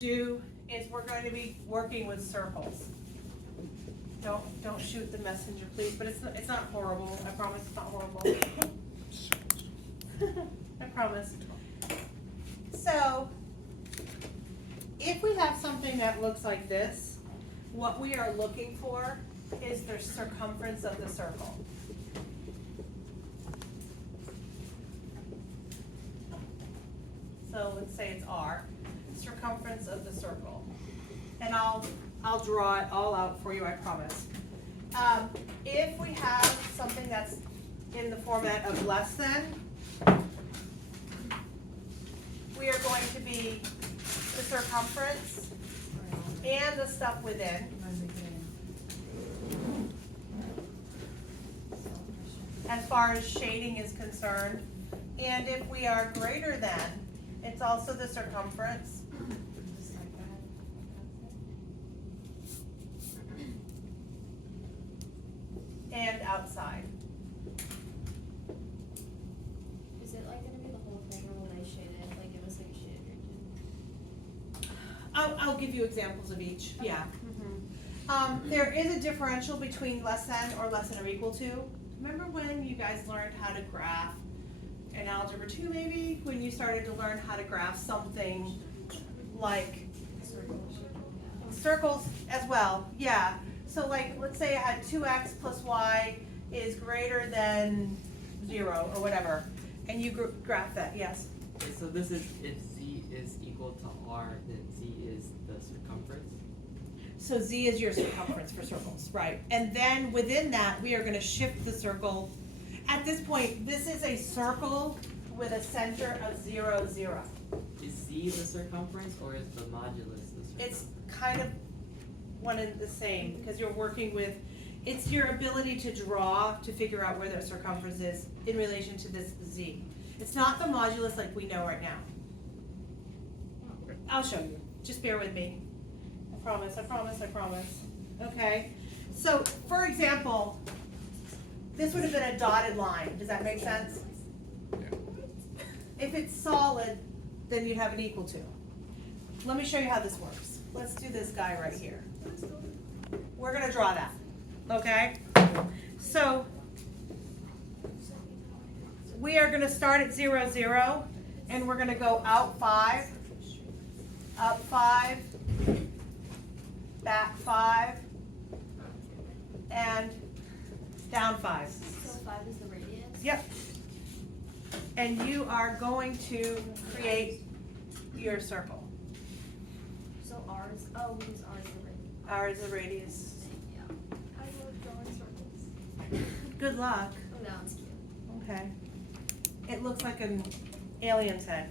do is we're going to be working with circles. Don't shoot the messenger, please, but it's not horrible. I promise it's not horrible. I promise. So, if we have something that looks like this, what we are looking for is the circumference of the circle. So let's say it's R, circumference of the circle. And I'll draw it all out for you, I promise. If we have something that's in the format of less than, we are going to be the circumference and the stuff within. As far as shading is concerned. And if we are greater than, it's also the circumference. And outside. Is it like gonna be the whole thing, or will they shade it? Like give us like a shaded region? I'll give you examples of each, Okay. yeah. There is a differential between less than or less than or equal to. Remember when you guys learned how to graph in Algebra 2 maybe? When you started to learn how to graph something like circles as well, yeah. So like, let's say I had 2x plus y is greater than 0 or whatever, and you graph that, yes? Okay, so this is if z is equal to r, then z is the circumference. So z is your circumference for circles, right? And then within that, we are gonna shift the circle. At this point, this is a circle with a center of 0, 0. Is z the circumference or is the modulus the circumference? It's kind of one and the same, because you're working with, it's your ability to draw to figure out where the circumference is in relation to this z. It's not the modulus like we know right now. I'll show you, just bear with me. I promise, I promise, I promise. Okay, so for example, this would have been a dotted line, does that make sense? If it's solid, then you'd have an equal to. Let me show you how this works. Let's do this guy right here. We're gonna draw that, okay? So, we are gonna start at 0, 0, and we're gonna go out 5, up 5, back 5, and down 5. So 5 is the radius? Yep. And you are going to create your circle. So R is, oh, we use R as the radius. R is the radius. Yeah. I love drawing circles. Good luck. Oh, that one's cute. Okay. It looks like an alien's head.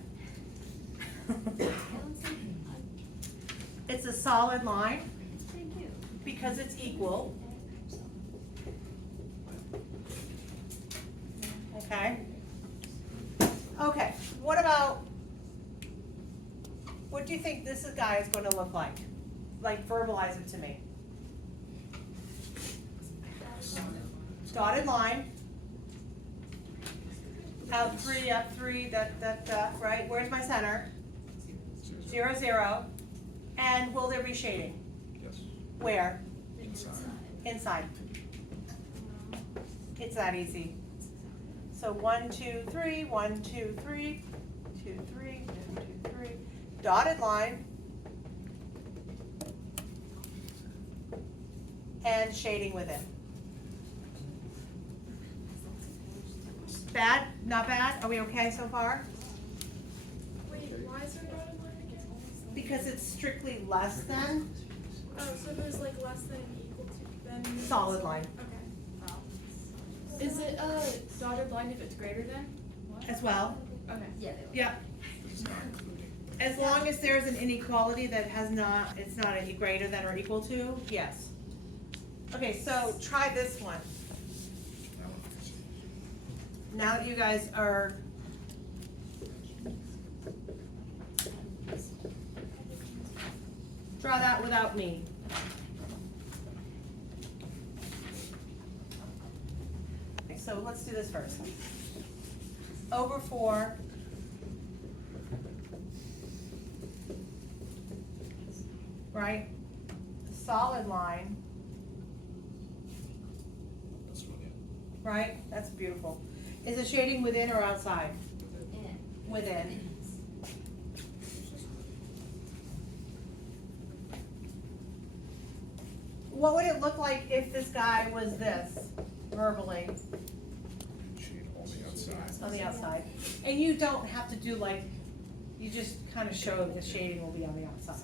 It's a solid line It's pretty cute. because it's equal. Okay. Okay, what about, what do you think this guy is going to look like? Like, verbalize it to me. Dotted line. Out 3, up 3, right? Where's my center? 0, 0. And will there be shading? Yes. Where? Inside. Inside. It's that easy. So 1, 2, 3, 1, 2, 3, 2, 3, 1, 2, 3. Dotted line. And shading with it. Bad? Not bad? Are we okay so far? Wait, why is there a dotted line again? Because it's strictly less than Oh, so there's like less than equal to then solid line Okay. Is it a dotted line if it's greater than? as well. Okay. Yeah, they will. Yeah. As long as there's an inequality that has not, it's not any greater than or equal to, yes. Okay, so try this one. Now that you guys are draw that without me. Okay, so let's do this first. Over 4 right? The solid line, This one, yeah. right? That's beautiful. Is the shading within or outside? Within. What would it look like if this guy was this, verbally, Shade on the outside. on the outside? And you don't have to do like, you just kind of show the shading will be on the outside.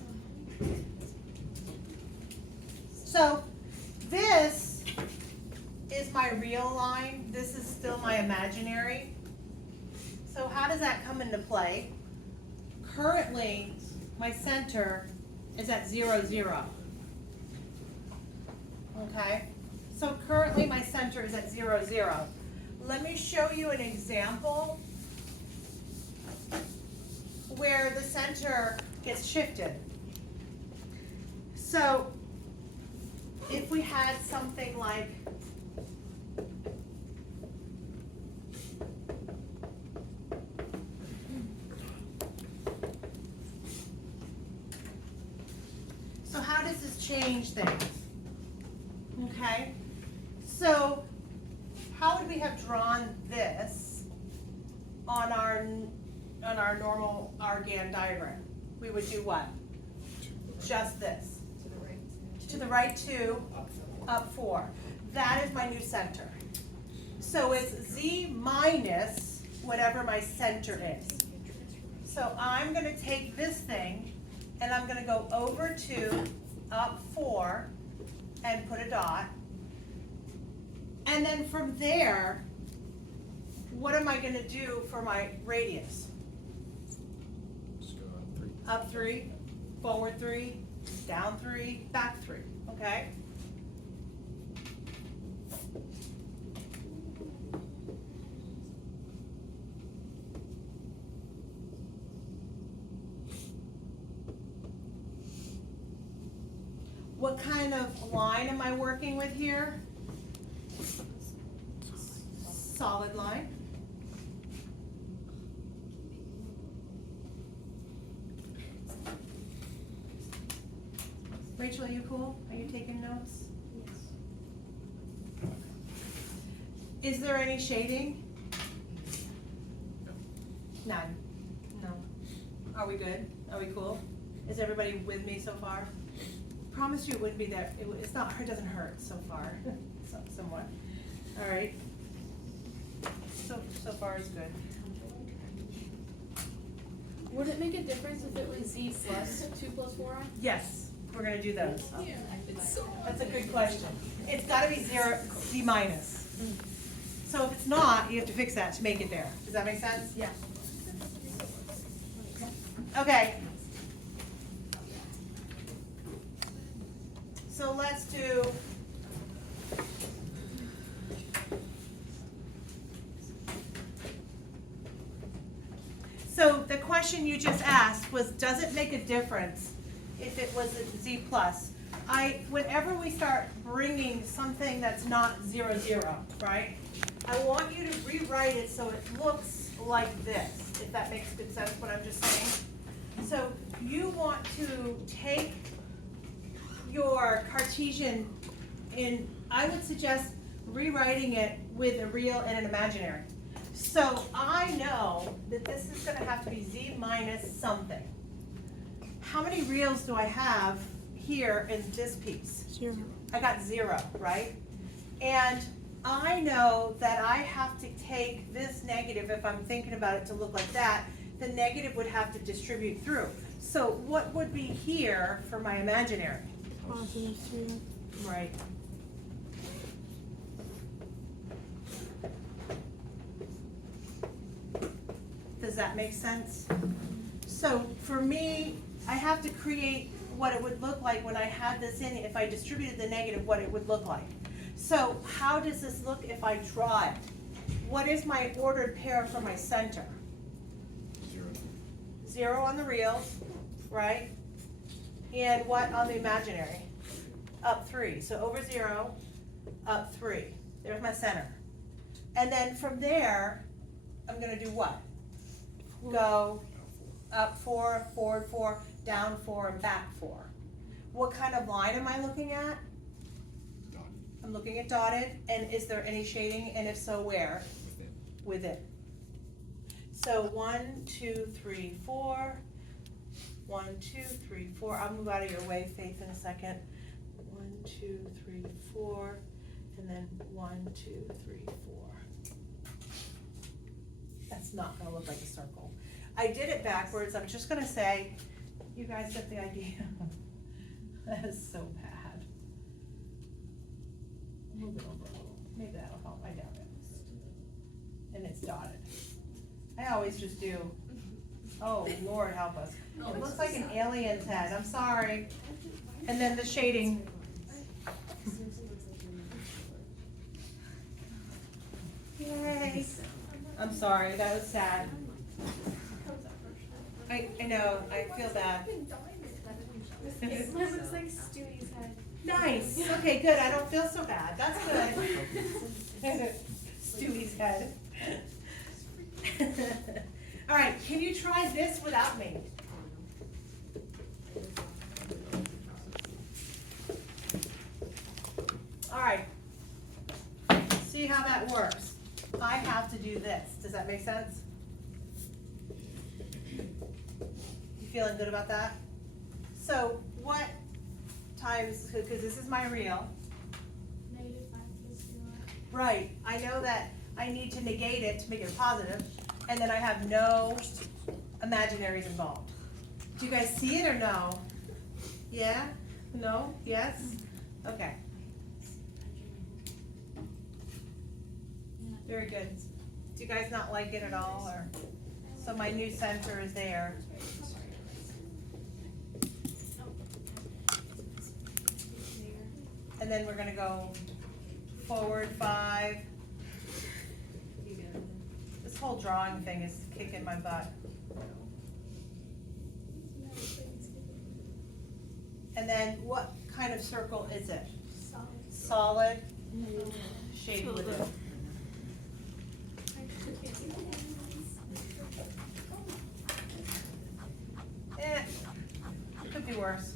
So, this is my real line, this is still my imaginary. So how does that come into play? Currently, my center is at 0, 0. Okay, so currently my center is at 0, 0. Let me show you an example where the center gets shifted. So if we had something like so how does this change things? Okay, so how would we have drawn this on our normal Argan diagram? We would do what? Just this. To the right 2, up 4. That is my new center. So it's Z minus whatever my center is. So I'm going to take this thing and I'm going to go over 2, up 4, and put a dot. And then from there, what am I going to do for my radius? Just go on 3. Up 3, forward 3, down 3, back 3, okay? What kind of line am I working with here? Solid line. Rachel, are you cool? Are you taking notes? Is there any shading? None. No. Are we good? Are we cool? Is everybody with me so far? Promise you it wouldn't be there. It's not. It doesn't hurt so far. Somewhat. All right. So far it's good. Would it make a difference if it was Z plus 2 plus 4i? Yes, we're gonna do those. Yeah. That's a good question. It's gotta be 0, Z minus. So if it's not, you have to fix that to make it there. Does that make sense? Yeah. Okay. So let's do. So the question you just asked was, does it make a difference if it was a Z plus? Whenever we start bringing something that's not 0, 0, right? I want you to rewrite it so it looks like this, if that makes good sense, what I'm just saying. So you want to take your Cartesian in, I would suggest rewriting it with a real and an imaginary. So I know that this is gonna have to be Z minus something. How many reals do I have here in this piece? 0. I got 0, right? And I know that I have to take this negative, if I'm thinking about it to look like that, the negative would have to distribute through. So what would be here for my imaginary? Positive 2. Right. Does that make sense? So for me, I have to create what it would look like when I had this in, if I distributed the negative, what it would look like. So how does this look if I draw it? What is my ordered pair for my center? 0. 0 on the real, right? And what on the imaginary? Up 3. So over 0, up 3. There's my center. And then from there, I'm going to do what? Go up 4, forward 4, down 4, and back 4. what kind of line am I looking at? Dot. I'm looking at dotted, and is there any shading, and if so, where? Within. Within. So 1, 2, 3, 4. 1, 2, 3, 4. I'll move out of your way, Faith, in a second. 1, 2, 3, 4, and then 1, 2, 3, 4. That's not gonna look like a circle. I did it backwards. I'm just gonna say, you guys get the idea. That is so bad. Move it over a little. Maybe that'll help. I doubt it. And it's dotted. I always just do. Oh, Lord help us. It looks like an alien's head. I'm sorry. And then the shading. Yay. I'm sorry. That was sad. I know. I feel bad. It looks like Stewie's head. Nice. Okay, good. I don't feel so bad. That's good. Stewie's head. All right, can you try this without me? All right. See how that works. I have to do this. Does that make sense? You feeling good about that? So what times, because this is my real. -5 plus 0. Right, I know that I need to negate it to make it positive, and then I have no imaginaries involved. Do you guys see it or no? Yeah? No? Yes? Okay. Very good. Do you guys not like it at all, or? So my new center is there. And then we're gonna go forward 5. This whole drawing thing is kicking my butt. And then what kind of circle is it? Solid? Shade blue. Could be worse.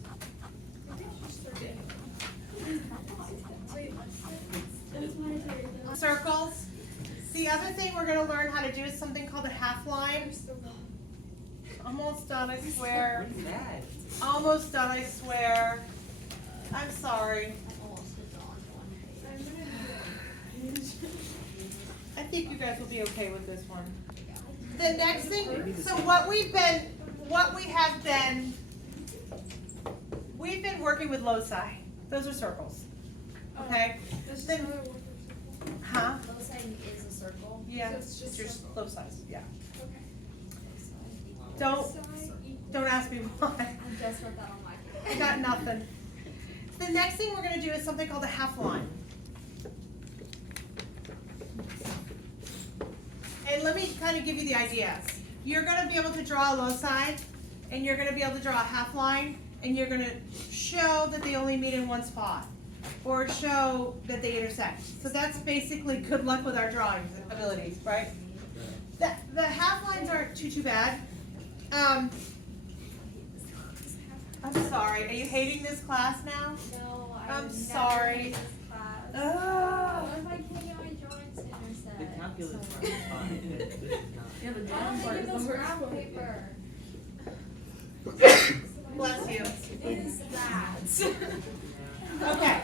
Circles. The other thing we're going to learn how to do is something called a half line. Almost done, I swear. What's that? Almost done, I swear. I'm sorry. I think you guys will be okay with this one. The next thing, so we've been working with loci. Those are circles. Okay? That's just Then- another one. Huh? Loci is a circle. Yeah, So it's just just circle. loci, yeah. Okay. Don't, Side equals- don't ask me why. I just wrote that on my I got nothing. The next thing we're gonna do is something called a half line. And let me kind of give you the idea. You're gonna be able to draw a loci, and you're gonna be able to draw a half line, and you're gonna show that they only meet in one spot, or show that they intersect. So that's basically good luck with our drawing abilities, right? The half lines aren't too bad. I'm sorry, are you hating this class now? No, I'm never sorry. in this class. Ugh. What if I can't get my drawings to intersect? The calculus part is fine. This is not. Yeah, the I don't drawing part think is it the was worst graph part. paper. Bless you. It is that. Okay.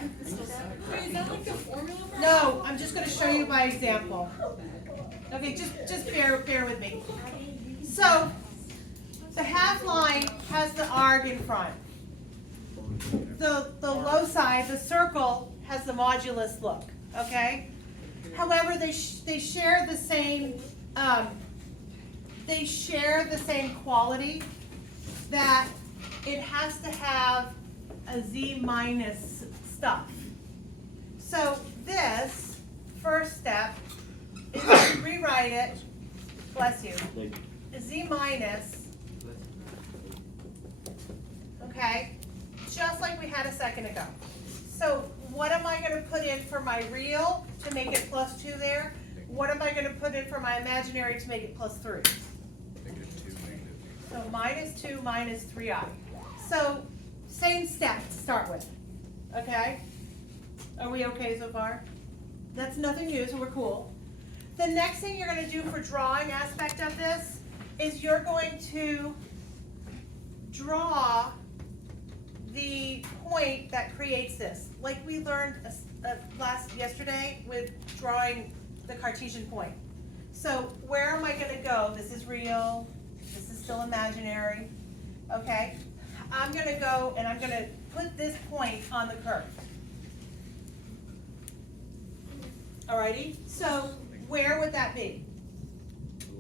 Wait, is that like the formula for No, I'm just gonna show you by example. Okay, just bear with me. So, the half line has the arg in front. The loci, the circle, has the modulus look, okay? However, they share the same, quality, that it has to have a z minus stuff. So this first step is to rewrite it, bless you, z minus, okay, just like we had a second ago. So what am I going to put in for my real to make it +2 there? What am I going to put in for my imaginary to make it +3? -2, So -2 minus 3i. So same step to start with, okay? Are we okay so far? That's nothing new, so we're cool. The next thing you're gonna do for drawing aspect of this is you're going to draw the point that creates this. Like we learned yesterday with drawing the Cartesian point. So where am I gonna go? This is real, this is still imaginary, okay? I'm gonna go and I'm gonna put this point on the curve. Alrighty, so where would that be?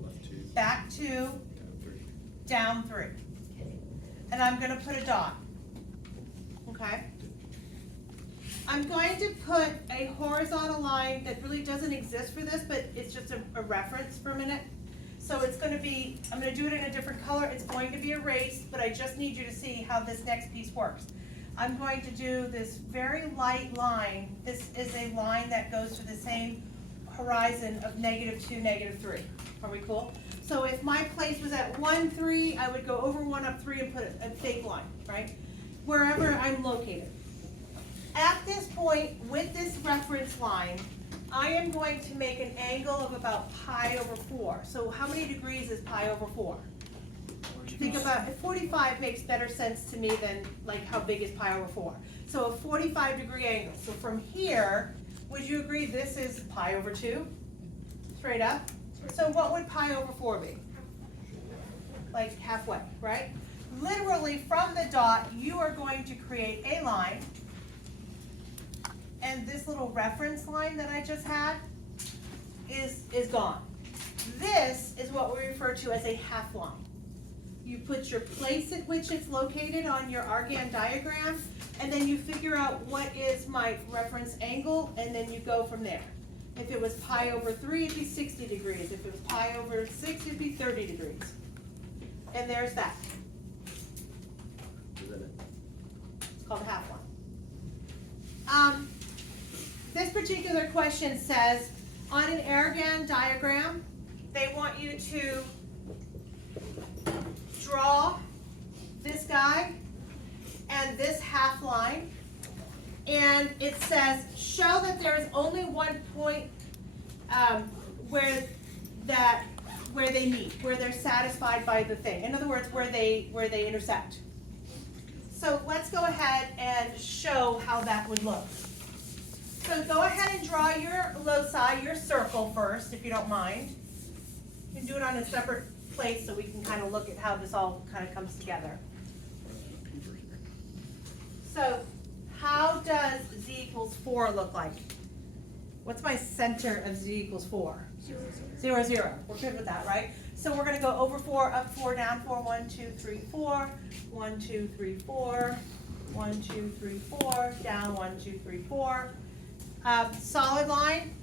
Left 2, Back 2, down 3. down 3. And I'm gonna put a dot, okay? I'm going to put a horizontal line that really doesn't exist for this, but it's just a reference for a minute. So it's gonna be, I'm gonna do it in a different color, it's going to be erased, but I just need you to see how this next piece works. I'm going to do this very light line. This is a line that goes to the same horizon of -2, -3. Are we cool? So if my place was at 1, 3, I would go over 1, up 3, and put a fake line, right? Wherever I'm located. At this point, with this reference line, I am going to make an angle of about pi/4. So how many degrees is pi/4? Think about, 45 makes better sense to me than like how big is pi/4. So a 45-degree angle. So from here, would you agree this is pi/2? Straight up? So what would pi/4 be? Like halfway, right? Literally from the dot, you are going to create a line, and this little reference line that I just had is gone. This is what we refer to as a half line. You put your place at which it's located on your Argand diagram, and then you figure out what is my reference angle, and then you go from there. If it was pi/3, it'd be 60 degrees. If it was pi/6, it'd be 30 degrees. And there's that. Is that it? It's called a half line. This particular question says, on an Argand diagram, they want you to draw this guy and this half line, and it says show that there is only one point where they meet, where they're satisfied by the thing. In other words, where they intersect. So let's go ahead and show how that would look. So go ahead and draw your loci, your circle first, if you don't mind. You can do it on a separate plate so we can kind of look at how this all kind of comes together. So how does z = 4 look like? What's my center of z = 4? 0, 0. We're good with that, right? So we're going to go over 4, up 4, down 4, 1, 2, 3, 4, 1, 2, 3, 4, 1, 2, 3, 4, down 1, 2, 3, 4. Solid line?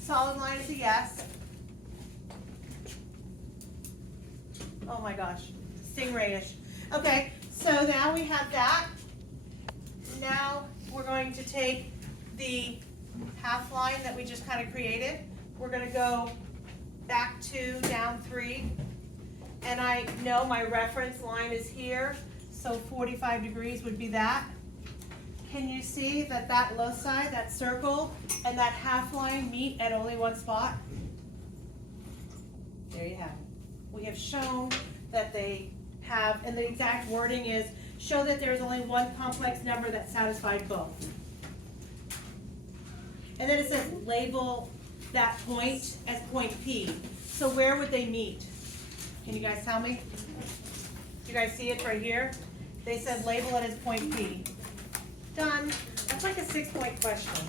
Solid line is a yes. Oh my gosh, stingray-ish. Okay, so now we have that. Now we're going to take the half line that we just kind of created. We're going to go back 2, down 3. And I know my reference line is here, so 45 degrees would be that. Can you see that that loci, that circle, and that half line meet at only one spot? There you have it. We have shown that they have, and the exact wording is, show that there is only one complex number that satisfied both. And then it says label that point as point P. So where would they meet? Can you guys tell me? Do you guys see it right here? They said label it as point P. Done. That's like a 6-point question.